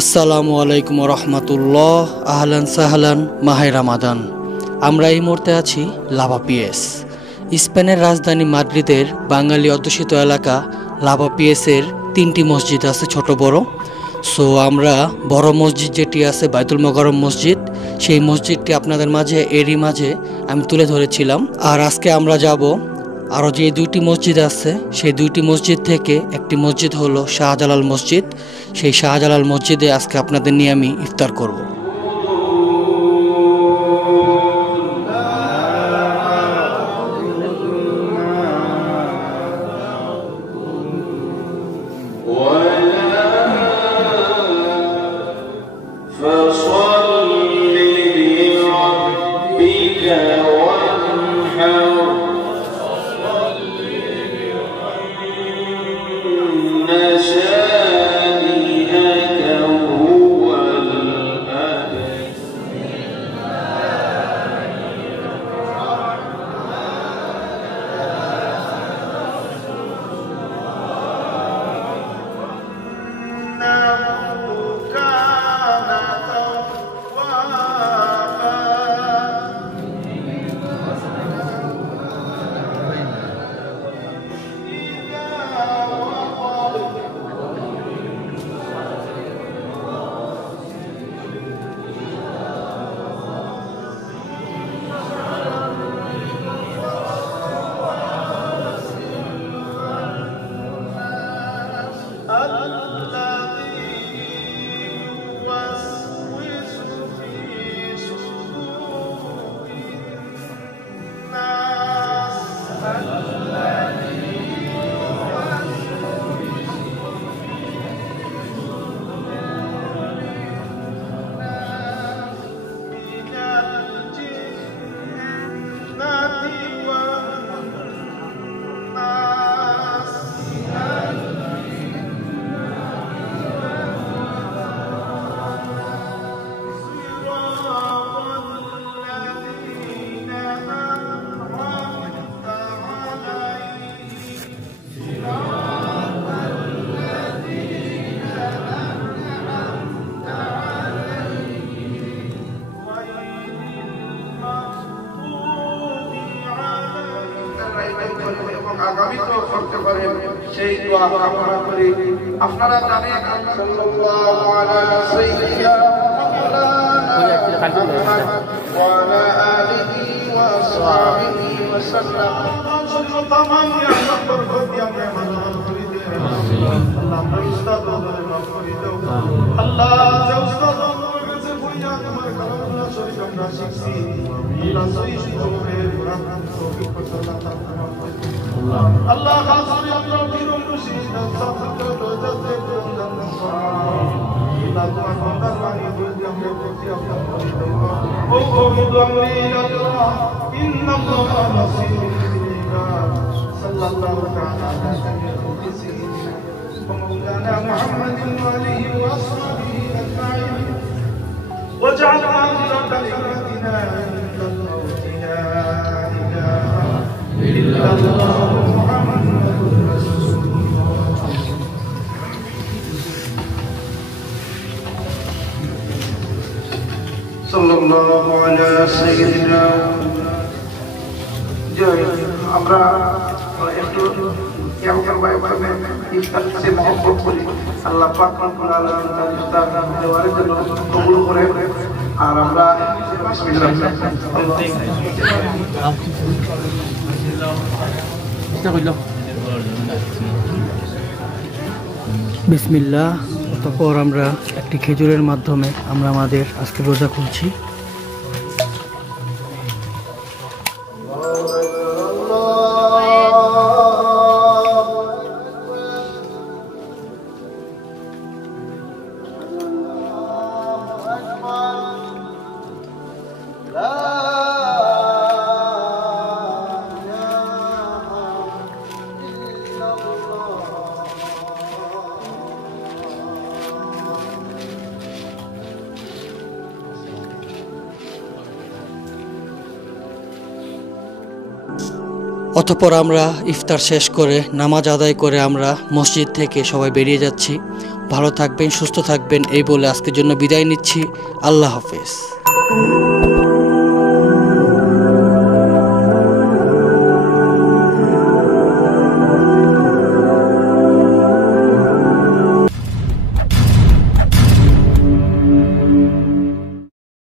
আসসালামু আলাইকুম রহমতুল্লাহ। আহলান সাহলান, মাহে রামাদান। আমরা এই মুহূর্তে আছি লাভাপিয়েস, স্পেনের রাজধানী মাদ্রিদের বাঙালি অধ্যুষিত এলাকা। লাভাপিয়েসের 3টি মসজিদ আছে, ছোট বড়। সো আমরা বড় মসজিদ যেটি আছে বাইতুল মোকাররম মসজিদ, সেই মসজিদটি আপনাদের মাঝে এরই মাঝে আমি তুলে ধরেছিলাম। আর আজকে আমরা যাব আরও যে 2টি মসজিদ আছে, সেই 2টি মসজিদ থেকে একটি মসজিদ হলো শাহজালাল মসজিদ। সেই শাহজালাল মসজিদে আজকে আপনাদের নিয়ে আমি ইফতার করব। আগামীতেও করতে পারেন সেই দোয়া কামনা করি। আপনারা জানেন সাল্লাল্লাহু আলা সাইয়্যিদিনা মুহাম্মাদ ওয়া আলা আলিহি ওয়া সাহবিহি ওয়া সাল্লাম। तमाम নিয়ামত বরকত দিয়ে আমরা মানব করে দেন। আল্লাহ আমরা উস্তাদদের মাফ করে দাও। আল্লাহ যে উস্তাদদের কাছে বইয়া তোমার কালামুল্লাহ শরীফ আমরা শিখছি, আল্লাহ সহিহ করে কোরআন তৌফিক করতে আল্লাহ খাস করে আমরা বীর মুর্শিদ সাফাত রোজাতে করুন আল্লাহ তোমার বান্দার বাণী বলতে আমরা প্রতি আপনার করে দাও। ও কবুল আল্লাহ ইন্নাল্লাহা নাসিরুল ইলাইকা সাল্লাল্লাহু তাআলা আলাইহি ওয়া মাওলানা মুহাম্মাদিন ওয়া আলিহি ওয়া আসহাবিহি আজমাইন ওয়াজআল আখিরা কালিমাতিনা ইনদাল মাউতি লা ইলাহা ইল্লাল্লাহ মুহাম্মাদুর রাসূলুল্লাহ। সাল্লাল্লাহু আলা সাইয়্যিদিনা। আমরা একটু কেমন ভাবে ইফতার সে মহব্বত করি। আল্লাহ পাক রব্বুল আলামিন তার ইফতার দেওয়ার জন্য কবুল করে। আর আমরা বিসমিল্লাহ। অতঃপর আমরা একটি খেজুরের মাধ্যমে আমরা আমাদের আজকে রোজা খুলছি। অতঃপর আমরা ইফতার শেষ করে নামাজ আদায় করে আমরা মসজিদ থেকে সবাই বেরিয়ে যাচ্ছি। ভালো থাকবেন, সুস্থ থাকবেন এই বলে আজকের জন্য বিদায় নিচ্ছি। আল্লাহ হাফেজ।